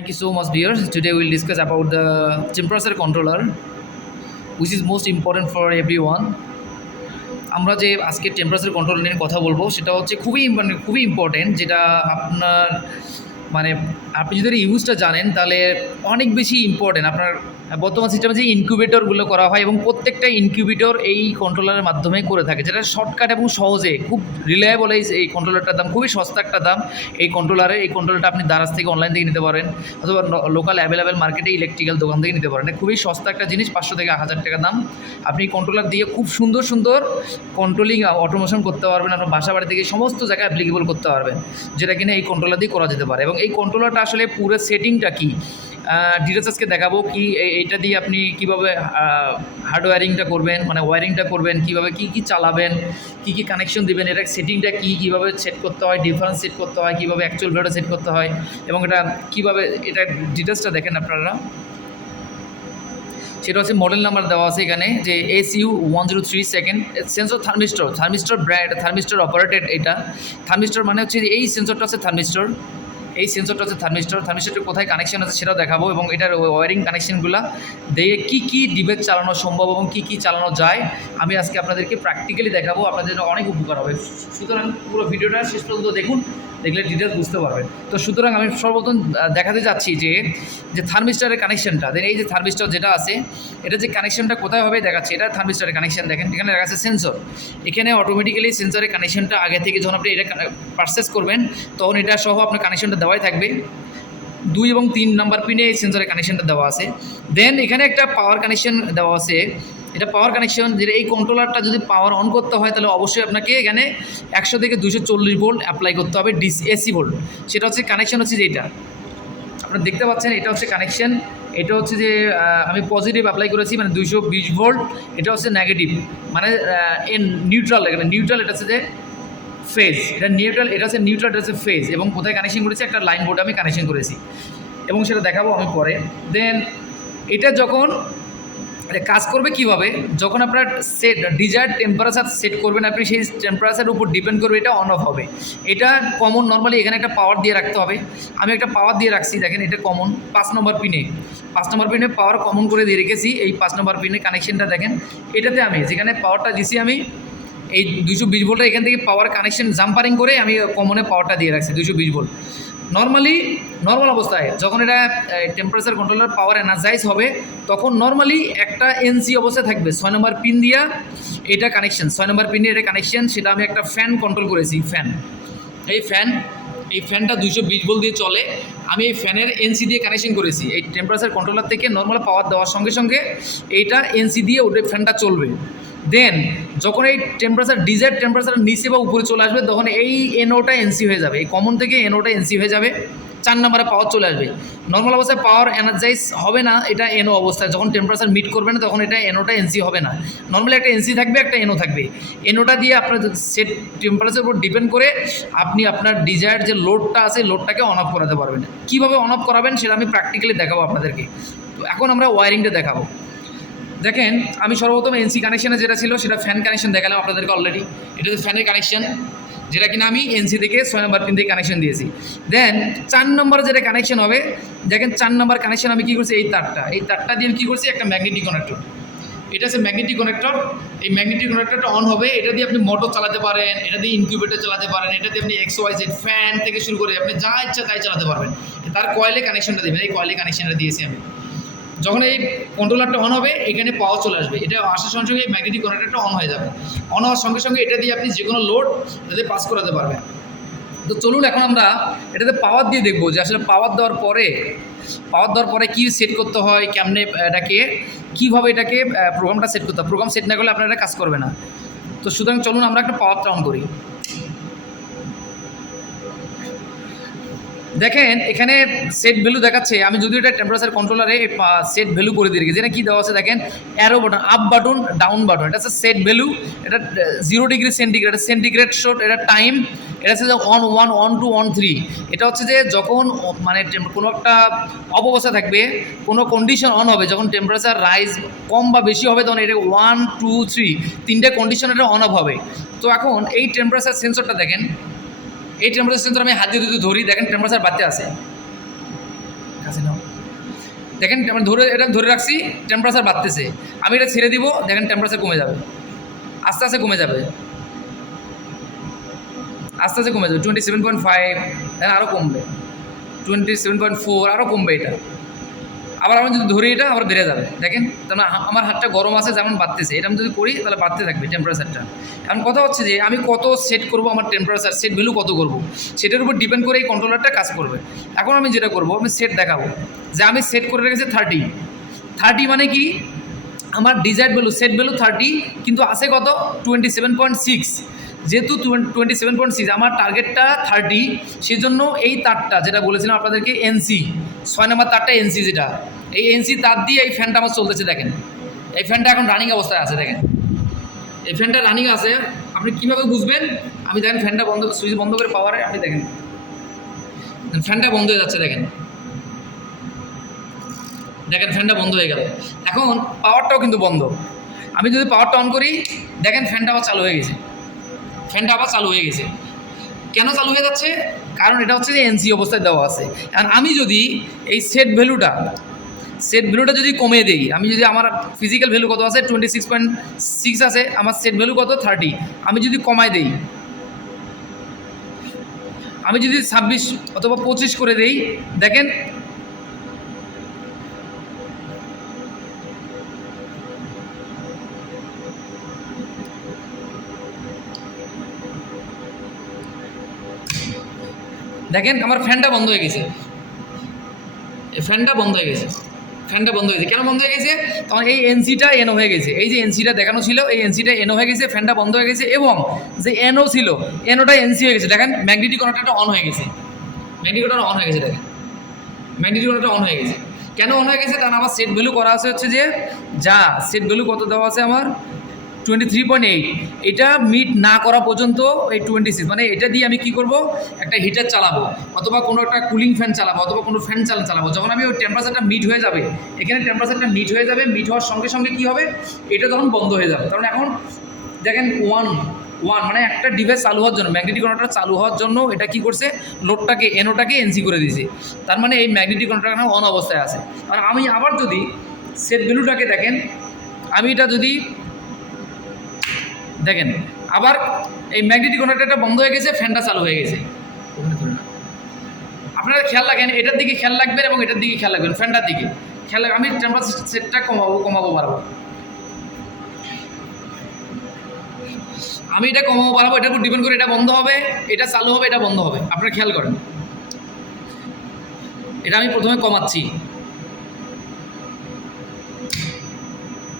Thank you so much, viewers. Today we'll discuss about the temperature controller, which is most important for everyone. আমরা যে আজকে temperature control নিয়ে কথা বলবো সেটা হচ্ছে খুবই ইম্পর্টেন্ট, যেটা আপনার মানে আপনি যদি ইউজটা জানেন তাহলে অনেক বেশি ইম্পর্টেন্ট। আপনার বর্তমান সিস্টেমে যে ইনকিউবেটরগুলো করা হয় এবং প্রত্যেকটা ইনকিউবেটর এই কন্ট্রোলারের মাধ্যমে করে থাকে, যেটা শর্টকাট এবং সহজে খুব রিলায়েবল। এই কন্ট্রোলারটার দাম খুবই সস্তা একটা দাম। এই কন্ট্রোলারটা আপনি দারাজ থেকে অনলাইন থেকে নিতে পারেন, অথবা লোকাল অ্যাভেলেবেল মার্কেটে ইলেকট্রিক্যাল দোকান থেকে নিতে পারেন। খুবই সস্তা একটা জিনিস, 500 থেকে 1000 টাকা দাম। আপনি কন্ট্রোলার দিয়ে খুব সুন্দর সুন্দর কন্ট্রোলিং অটোমেশন করতে পারবেন, আপনার বাসা বাড়ি থেকে সমস্ত জায়গায় অ্যাপ্লিকেবল করতে পারবেন, যেটা কিনা এই কন্ট্রোলার দিয়ে করা যেতে পারে। এবং এই কন্ট্রোলারটা আসলে পুরো সেটিংটা কী ডিটেলস আজকে দেখাবো, কি এইটা দিয়ে আপনি কীভাবে হার্ডওয়্যারিংটা করবেন, মানে ওয়্যারিংটা করবেন, কীভাবে কী চালাবেন, কী কানেকশন দেবেন, এটা সেটিংটা কীভাবে সেট করতে হয়, ডিফারেন্স সেট করতে হয়, কীভাবে অ্যাকচুয়াল ভ্যালুটা সেট করতে হয়, এবং এটা কীভাবে এটা ডিটেলসটা দেখেন আপনারা। সেটা হচ্ছে মডেল নাম্বার দেওয়া আছে এখানে, যে SU-103 second sensor thermistor brand, thermistor operated. এটা থার্মিস্টর মানে হচ্ছে এই সেন্সরটা হচ্ছে থার্মিস্টর, এই সেন্সরটা হচ্ছে থার্মিস্টরটা কোথায় কানেকশন আছে সেটাও দেখাবো, এবং এটার ওয়ারিং কানেকশনগুলো দিয়ে কী ডিভাইস চালানো সম্ভব এবং কী চালানো যায় আমি আজকে আপনাদেরকে প্র্যাকটিক্যালি দেখাবো। আপনাদের অনেক উপকার হবে। সুতরাং পুরো ভিডিওটা শেষ পর্যন্ত দেখুন, দেখলে ডিটেলস বুঝতে পারবেন। তো সুতরাং আমি সর্বপ্রথম দেখাতে যাচ্ছি যে থার্মিস্টারের কানেকশনটা। এই যে থার্মিস্টার যেটা আছে, এটা যে কানেকশনটা কোথায় হবে দেখাচ্ছি। এটা থার্মিস্টারের কানেকশন দেখেন, এখানে দেখা যাচ্ছে সেন্সর। এখানে অটোমেটিক্যালি সেন্সরের কানেকশনটা আগে থেকে যখন আপনি এটা পারচেস করবেন তখন এটা সহ আপনার কানেকশনটা দেওয়াই থাকবে। 2 এবং 3 নাম্বার পিনে এই সেন্সরের কানেকশনটা দেওয়া আছে। দেন এখানে একটা পাওয়ার কানেকশন দেওয়া আছে। এটা পাওয়ার কানেকশন, যেটা এই কন্ট্রোলারটা যদি পাওয়ার অন করতে হয় তাহলে অবশ্যই আপনাকে এখানে 100 থেকে 240 ভোল্ট অ্যাপ্লাই করতে হবে, এসি ভোল্ট। সেটা হচ্ছে কানেকশন হচ্ছে যেটা আপনারা দেখতে পাচ্ছেন, এটা হচ্ছে কানেকশন। এটা হচ্ছে যে আমি পজিটিভ অ্যাপ্লাই করেছি, মানে 220 ভোল্ট। এটা হচ্ছে নেগেটিভ, মানে নিউট্রাল। এখানে নিউট্রাল, এটা হচ্ছে যে ফেজ। এটা নিউট্রাল, এটা হচ্ছে নিউট্রাল, এটা হচ্ছে ফেজ। এবং কোথায় কানেকশন করেছি, একটা লাইন বোর্ডে আমি কানেকশন করেছি, এবং সেটা দেখাবো আমি পরে। দেন এটা যখন এটা কাজ করবে কীভাবে, যখন আপনার ডিজায়ার্ড টেম্পারেচার সেট করবেন আপনি, সেই টেম্পারেচারের উপর ডিপেন্ড করবে এটা অন অফ হবে। এটা কমন, নর্মালি এখানে একটা পাওয়ার দিয়ে রাখতে হবে। আমি একটা পাওয়ার দিয়ে রাখছি, দেখেন এটা কমন 5 নম্বর পিনে, 5 নম্বর পিনে পাওয়ার কমন করে দিয়ে রেখেছি। এই 5 নম্বর পিনে কানেকশনটা দেখেন, এটাতে আমি যেখানে পাওয়ারটা দিছি আমি এই 220 ভোল্টের এখান থেকে পাওয়ার কানেকশন জাম্পারিং করে আমি কমনে পাওয়ারটা দিয়ে রাখছি 220 ভোল্ট। নর্মাল অবস্থায় যখন এটা টেম্পারেচার কন্ট্রোলার পাওয়ার এনার্জাইজ হবে তখন নর্মালি একটা এনসি অবস্থায় থাকবে। 6 নম্বর পিন দিয়া এটা কানেকশন, 6 নম্বর পিনে এটা কানেকশন। সেটা আমি একটা ফ্যান কন্ট্রোল করেছি, এই ফ্যানটা 220 ভোল্ট দিয়ে চলে। আমি এই ফ্যানের এনসি দিয়ে কানেকশন করেছি। এই টেম্পারেচার কন্ট্রোলার থেকে নর্মাল পাওয়ার দেওয়ার সঙ্গে সঙ্গে এইটা এনসি দিয়ে ওটা ফ্যানটা চলবে। দেন যখন এই ডিজায়ার্ড টেম্পারেচার নিচে বা উপরে চলে আসবে তখন এই এনওটা এনসি হয়ে যাবে, এই কমন থেকে এনওটা এনসি হয়ে যাবে। 4 নম্বরে পাওয়ার চলে আসবে। নর্মাল অবস্থায় পাওয়ার এনার্জাইজ হবে না, এটা এনও অবস্থায় যখন টেম্পারেচার মিট করবে না তখন এটা এনওটা এনসি হবে না। নর্মালি একটা এনসি থাকবে, একটা এনও থাকবে। এনওটা দিয়ে আপনার সেট টেম্পারেচারের উপর ডিপেন্ড করে আপনি আপনার ডিজায়ার্ড যে লোডটা আছে লোডটাকে অন অফ করাতে পারবেন। কীভাবে অন অফ করাবেন সেটা আমি প্র্যাকটিক্যালি দেখাবো আপনাদেরকে। তো এখন আমরা ওয়ারিংটা দেখাবো। দেখেন আমি সর্বপ্রথম এনসি কানেকশানে যেটা ছিল সেটা ফ্যান কানেকশন দেখালাম আপনাদেরকে অলরেডি। এটা হচ্ছে ফ্যানের কানেকশন, যেটা কিনা আমি এনসি থেকে 6 নম্বর পিন থেকে কানেকশন দিয়েছি। দেন 4 নম্বর যেটা কানেকশন হবে, দেখেন 4 নম্বর কানেকশন আমি কী করছি, এই তারটা দিয়ে কী করছি, একটা ম্যাগনেটিক কানেক্টর। এটা হচ্ছে ম্যাগনেটিক কানেক্টর। এই ম্যাগনেটিক কানেক্টরটা অন হবে, এটা দিয়ে আপনি মোটর চালাতে পারেন, এটা দিয়ে ইনকিউবেটর চালাতে পারেন, এটা দিয়ে আপনি XYZ ফ্যান থেকে শুরু করে আপনি যা ইচ্ছা তাই চালাতে পারবেন। তার কয়েলে কানেকশনটা দেবেন, এই কয়েলে কানেকশনটা দিয়েছি আমি। যখন এই কন্ট্রোলারটা অন হবে এখানে পাওয়ার চলে আসবে, এটা আসার সঙ্গে সঙ্গে ম্যাগনেটিক কানেক্টরটা অন হয়ে যাবে। অন হওয়ার সঙ্গে সঙ্গে এটা দিয়ে আপনি যে কোনো লোড এটাতে পাস করাতে পারবেন। তো চলুন এখন আমরা এটাতে পাওয়ার দিয়ে দেখবো যে আসলে পাওয়ার দেওয়ার পরে কী সেট করতে হয়, কেমনে কীভাবে এটাকে প্রোগ্রামটা সেট করতে হয়। প্রোগ্রাম সেট না করলে আপনার এটা কাজ করবে না। তো সুতরাং চলুন আমরা একটা পাওয়ারটা অন করি। দেখেন এখানে সেট ভ্যালু দেখাচ্ছে, আমি যদি এটা টেম্পারেচার কন্ট্রোলারে সেট ভ্যালু করে দিয়ে রেখেছি। যেটা কী দেওয়া আছে দেখেন, arrow button, up button, down button. এটা হচ্ছে সেট ভ্যালু। এটা 0 ডিগ্রি সেন্টিগ্রেড, সেন্টিগ্রেড শোট। এটা টাইম, এটা হচ্ছে যে অন 1, অন 2, অন 3। এটা হচ্ছে যে যখন মানে কোনো একটা অবস্থা থাকবে, কোনো কন্ডিশন অন হবে, যখন টেম্পারেচার রাইজ কম বা বেশি হবে তখন এটা 1, 2, 3 তিনটে কন্ডিশন এটা অন অফ হবে। তো এখন এই টেম্পারেচার সেন্সরটা দেখেন, এই টেম্পারেচার সেন্সর আমি হাত দিয়ে যদি ধরি, দেখেন টেম্পারেচার বাড়তে আছে, কাছে নাও। দেখেন আমরা এটা ধরে রাখছি, টেম্পারেচার বাড়তেছে, আমি এটা ছেড়ে দিব, দেখেন টেম্পারেচার কমে যাবে, আস্তে আস্তে কমে যাবে, আস্তে আস্তে কমে যাবে। 27.5, দেন আরও কমবে, 27.4, আরও কমবে এটা। আবার আমি যদি ধরি এটা আবার বেড়ে যাবে, দেখেন তার আমার হাতটা গরম আছে যেমন বাড়তেছে, এটা আমি যদি করি তাহলে বাড়তে থাকবে টেম্পারেচারটা। এখন কথা হচ্ছে যে আমি কত সেট করব, আমার টেম্পারেচার সেট ভ্যালু কত করব, সেটার উপর ডিপেন্ড করে এই কন্ট্রোলারটা কাজ করবে। এখন আমি যেটা করব, আমি সেট দেখাবো যে আমি সেট করে রেখেছি 30 মানে কি আমার ডিজায়ার্ড ভ্যালু, সেট ভ্যালু 30, কিন্তু আছে কত 27.6। যেহেতু 27.6 আমার টার্গেটটা 30, সেই জন্য এই তারটা যেটা বলেছিলাম আপনাদেরকে এনসি 6 নম্বর তারটা এনসি, যেটা এই এনসি তার দিয়ে এই ফ্যানটা আমার চলতেছে। দেখেন এই ফ্যানটা এখন রানিং অবস্থায় আছে, দেখেন এই ফ্যানটা রানিং আছে। আপনি কীভাবে বুঝবেন, আমি দেখেন ফ্যানটা বন্ধ, সুইচ বন্ধ করে পাওয়ারে আপনি দেখেন ফ্যানটা বন্ধ হয়ে যাচ্ছে, দেখেন দেখেন ফ্যানটা বন্ধ হয়ে গেল। এখন পাওয়ারটাও কিন্তু বন্ধ। আমি যদি পাওয়ারটা অন করি, দেখেন ফ্যানটা আবার চালু হয়ে গেছে, ফ্যানটা আবার চালু হয়ে গেছে। কেন চালু হয়ে যাচ্ছে? কারণ এটা হচ্ছে যে এনসি অবস্থায় দেওয়া আছে। কারণ আমি যদি এই সেট ভ্যালুটা যদি কমিয়ে দিই, আমি যদি আমার ফিজিক্যাল ভ্যালু কত আছে 26.6 আছে, আমার সেট ভ্যালু কত 30, আমি যদি কমাই দিই, আমি যদি 26 অথবা 25 করে দিই, দেখেন দেখেন আমার ফ্যানটা বন্ধ হয়ে গেছে, এই ফ্যানটা বন্ধ হয়ে গেছে, ফ্যানটা বন্ধ হয়ে গেছে। কেন বন্ধ হয়ে গেছে? তখন এই এনসিটা এনও হয়ে গেছে, এই যে এনসিটা দেখানো ছিল এই এনসিটা এনও হয়ে গেছে, ফ্যানটা বন্ধ হয়ে গেছে, এবং যে এনও ছিল এনওটা এনসি হয়ে গেছে। দেখেন ম্যাগনেটিক কন্ট্যাক্টরটা অন হয়ে গেছে, ম্যাগনেটিক কন্ট্যাক্টর অন হয়ে গেছে, দেখেন ম্যাগনেটিক কন্ট্যাক্টর অন হয়ে গেছে। কেন অন হয়ে গেছে? কারণ আমার সেট ভ্যালু করা আছে হচ্ছে যে যা সেট ভ্যালু কত দেওয়া আছে আমার 23.8, এটা মিট না করা পর্যন্ত এই 26, মানে এটা দিয়ে আমি কি করব, একটা হিটার চালাবো অথবা কোনো একটা কুলিং ফ্যান চালাবো অথবা কোনো ফ্যান চালাবো। যখন আমি ওই টেম্পারেচারটা মিট হয়ে যাবে, এখানে টেম্পারেচারটা মিট হয়ে যাবে, মিট হওয়ার সঙ্গে সঙ্গে কী হবে, এটা তখন বন্ধ হয়ে যাবে। কারণ এখন দেখেন ওয়ান মানে একটা ডিভাইস চালু হওয়ার জন্য, ম্যাগনেটিক কন্ট্রোলার চালু হওয়ার জন্য এটা কি করছে, লোডটাকে এনওটাকে এনসি করে দিয়েছে। তার মানে এই ম্যাগনেটিক কন্ট্রোলার অন অবস্থায় আছে। আর আমি আবার যদি সেট ভ্যালুটাকে দেখেন, আমি এটা যদি দেখেন আবার এই ম্যাগনেটিক কন্ট্যাক্টরটা বন্ধ হয়ে গেছে, ফ্যানটা চালু হয়ে গেছে। আপনারা খেয়াল রাখেন, এটার দিকে খেয়াল রাখবেন এবং এটার দিকে খেয়াল রাখবেন, ফ্যানটার দিকে খেয়াল রাখবেন। আমি টেম্পারেচার সেটটা কমাবো বাড়াবো, আমি এটা কমাবো বাড়াবো, এটার উপর ডিপেন্ড করে এটা বন্ধ হবে, এটা চালু হবে, এটা বন্ধ হবে। আপনারা খেয়াল করেন, এটা আমি প্রথমে কমাচ্ছি,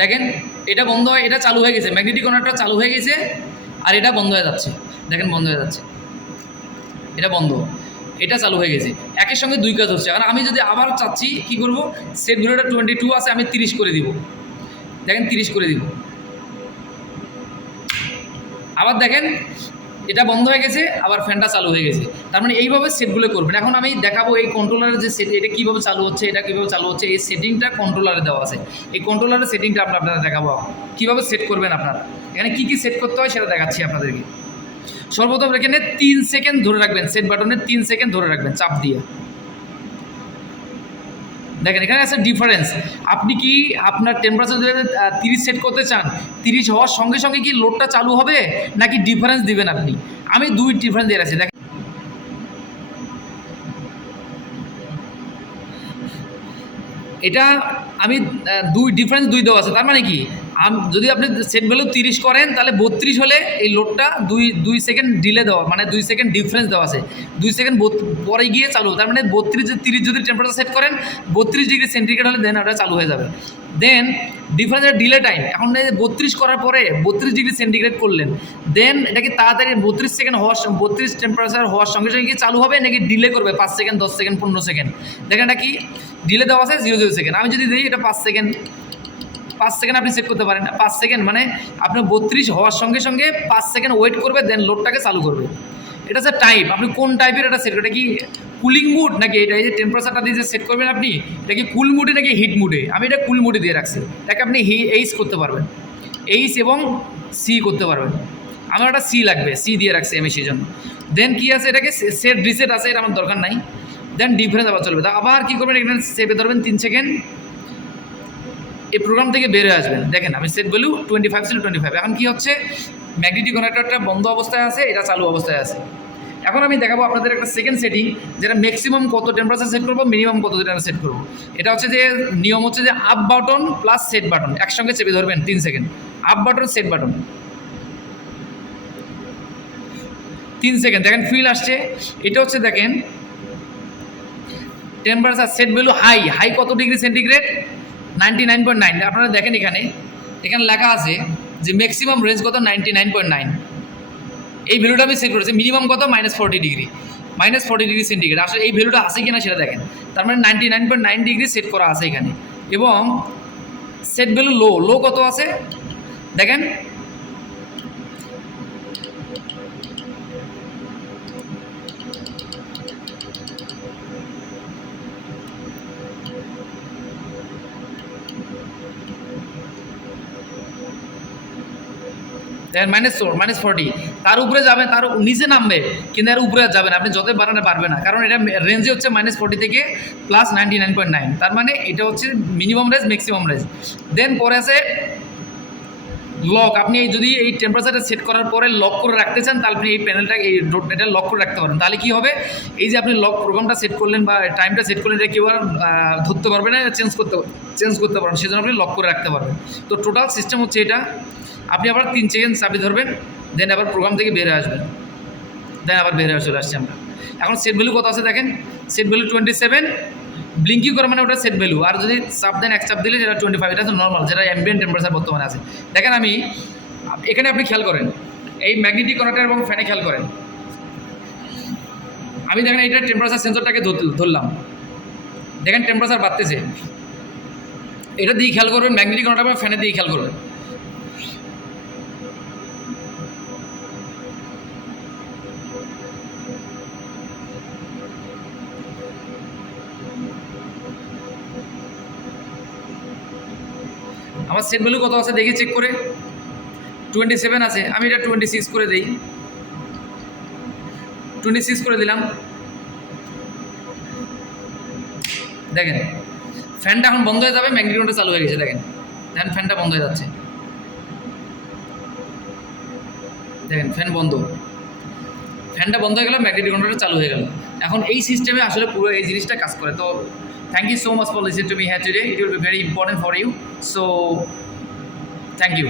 দেখেন এটা বন্ধ হয়, এটা চালু হয়ে গেছে, ম্যাগনেটিক কন্ট্যাক্টর চালু হয়ে গেছে, আর এটা বন্ধ হয়ে যাচ্ছে, দেখেন বন্ধ হয়ে যাচ্ছে, এটা বন্ধ, এটা চালু হয়ে গেছে। একের সঙ্গে দুই কাজ হচ্ছে। কারণ আমি যদি আবার চাচ্ছি কী করবো, সেট ভ্যালুটা 22 আছে, আমি 30 করে দিব, দেখেন 30 করে দিব, আবার দেখেন এটা বন্ধ হয়ে গেছে, আবার ফ্যানটা চালু হয়ে গেছে। তার মানে এইভাবে সেটগুলো করবেন। এখন আমি দেখাবো এই কন্ট্রোলারের যে সেট, এটা কীভাবে চালু হচ্ছে, এটা কীভাবে চালু হচ্ছে, এই সেটিংটা কন্ট্রোলারে দেওয়া আছে। এই কন্ট্রোলারের সেটিংটা আপনারা দেখাবো কীভাবে সেট করবেন আপনারা। এখানে কী কী সেট করতে হয় সেটা দেখাচ্ছি আপনাদেরকে। সর্বপ্রথম এখানে 3 সেকেন্ড ধরে রাখবেন, সেট বাটনে 3 সেকেন্ড ধরে রাখবেন চাপ দিয়ে। দেখেন এখানে আছে ডিফারেন্স, আপনি কি আপনার টেম্পারেচার যদি 30 সেট করতে চান, 30 হওয়ার সঙ্গে সঙ্গে কি লোডটা চালু হবে নাকি ডিফারেন্স দিবেন আপনি? আমি 2 ডিফারেন্স দিয়ে রাখছি, দেখেন এটা আমি 2 ডিফারেন্স 2 দেওয়া আছে। তার মানে কি, যদি আপনি সেট ভ্যালু 30 করেন তাহলে 32 হলে এই লোডটা 2 সেকেন্ড ডিলে দেওয়া, মানে 2 সেকেন্ড ডিফারেন্স দেওয়া আছে, 2 সেকেন্ড পরে গিয়ে চালু। তার মানে 30 যদি টেম্পারেচার সেট করেন 32 ডিগ্রি সেন্টিগ্রেড হলে দেন ওটা চালু হয়ে যাবে। দেন ডিফারেন্সের ডিলে টাইম, এখন 32 করার পরে 32 ডিগ্রি সেন্টিগ্রেড করলেন, দেন এটাকে তাড়াতাড়ি 32 সেকেন্ড হওয়ার 32 টেম্পারেচার হওয়ার সঙ্গে সঙ্গে কি চালু হবে নাকি ডিলে করবে 5 সেকেন্ড 10 সেকেন্ড 15 সেকেন্ড? দেখেন এটা কি ডিলে দেওয়া আছে 0 সেকেন্ড। আমি যদি দিই এটা 5 সেকেন্ড আপনি সেট করতে পারেন। 5 সেকেন্ড মানে আপনার 32 হওয়ার সঙ্গে সঙ্গে 5 সেকেন্ড ওয়েট করবে, দেন লোডটাকে চালু করবে। এটা হচ্ছে টাইপ, আপনি কোন টাইপের এটা সেট করবেন, এটা কি কুলিং মুড নাকি এটা এই যে টেম্পারেচারটা দিয়ে যে সেট করবেন আপনি, এটা কি কুল মুডে নাকি হিট মুডে? আমি এটা কুল মুডে দিয়ে রাখছি, এটাকে আপনি এইচ করতে পারবেন, এইচ এবং সি করতে পারবেন। আমার একটা সি লাগবে, সি দিয়ে রাখছি আমি সেই জন্য। দেন কি আছে, এটাকে সেট রিসেট আছে, এটা আমার দরকার নাই। দেন ডিফারেন্স আবার চলবে। তা আবার কী করবেন, এখানে সেভে ধরবেন 3 সেকেন্ড, এই প্রোগ্রাম থেকে বের হয়ে আসবেন। দেখেন আমি সেট ভ্যালু 25 ছিল 25। এখন কী হচ্ছে, ম্যাগনেটিক কানেক্টরটা বন্ধ অবস্থায় আছে, এটা চালু অবস্থায় আছে। এখন আমি দেখাবো আপনাদের একটা সেকেন্ড সেটিং, যেটা ম্যাক্সিমাম কত টেম্পারেচার সেট করবো, মিনিমাম কত টেম্পারেচার সেট করবো। এটা হচ্ছে যে নিয়ম হচ্ছে যে up button plus set button একসঙ্গে চেপে ধরবেন 3 second. Up button set button 3 second, দেখেন ফিল আসছে। এটা হচ্ছে দেখেন temperature set value high, high কত ডিগ্রি সেন্টিগ্রেড, 99.9। আপনারা দেখেন এখানে লেখা আছে যে ম্যাক্সিমাম রেঞ্জ কত, 99.9। এই ভ্যালুটা আমি সেট করেছি। মিনিমাম কত, -40 ডিগ্রি, -40 ডিগ্রি সেন্টিগ্রেড। আসলে এই ভ্যালুটা আছে কিনা সেটা দেখেন। তার মানে 99.9 ডিগ্রি সেট করা আছে এখানে। এবং সেট ভ্যালু লো, লো কত আছে দেখেন, দেখেন -40। তার উপরে যাবে, তার নিচে নামবে, কিন্তু এর উপরে যাবে না। আপনি যতই বাড়ানো পারবে না, কারণ এটা রেঞ্জে হচ্ছে -40 থেকে +99.9। তার মানে এটা হচ্ছে মিনিমাম রেঞ্জ, ম্যাক্সিমাম রেঞ্জ। দেন পরে আছে লক। আপনি যদি এই টেম্পারেচারটা সেট করার পরে লক করে রাখতে চান, তাহলে আপনি এই প্যানেলটা, এই এটা লক করে রাখতে পারেন। তাহলে কী হবে, এই যে আপনি লক প্রোগ্রামটা সেট করলেন বা টাইমটা সেট করলেন, এটা কেউ আর ধরতে পারবে না, চেঞ্জ করতে পারবেন। সেজন্য আপনি লক করে রাখতে পারবেন। তো টোটাল সিস্টেম হচ্ছে এটা। আপনি আবার 3 সেকেন্ড চাবি ধরবেন, দেন আবার প্রোগ্রাম থেকে বের হয়ে আসবেন, দেন আবার বের হয়ে চলে আসছি আমরা। এখন সেট ভ্যালু কত আছে দেখেন, সেট ভ্যালু 27। ব্লিঙ্কিং করে মানে ওটা সেট ভ্যালু। আর যদি চাপ দেন, এক চাপ দিলে যেটা 25, এটা হচ্ছে নর্মাল, যেটা অ্যাম্বিয়েন্ট টেম্পারেচার বর্তমানে আছে। দেখেন আমি এখানে আপনি খেয়াল করেন, এই ম্যাগনেটিক কানেক্টর এবং ফ্যানে খেয়াল করেন। আমি দেখেন এটা টেম্পারেচার সেন্সরটাকে ধরলাম, দেখেন টেম্পারেচার বাড়তেছে। এটা দিয়ে খেয়াল করবেন, ম্যাগনেটিক কানেক্টর এবং ফ্যানে দিয়ে খেয়াল করবেন। আমার সেট ভ্যালু কত আছে দেখি চেক করে, 27 আছে। আমি এটা 26 করে দিই, 26 করে দিলাম। দেখেন ফ্যানটা এখন বন্ধ হয়ে যাবে, ম্যাগনেটিক কানেক্টর চালু হয়ে গেছে। দেখেন ফ্যানটা বন্ধ হয়ে যাচ্ছে, দেখেন ফ্যানটা বন্ধ হয়ে গেল, ম্যাগনেটিক কানেক্টর চালু হয়ে গেল। এখন এই সিস্টেমে আসলে পুরো এই জিনিসটা কাজ করে। তো thank you so much for listening to me here today. It will be very important for you. So thank you.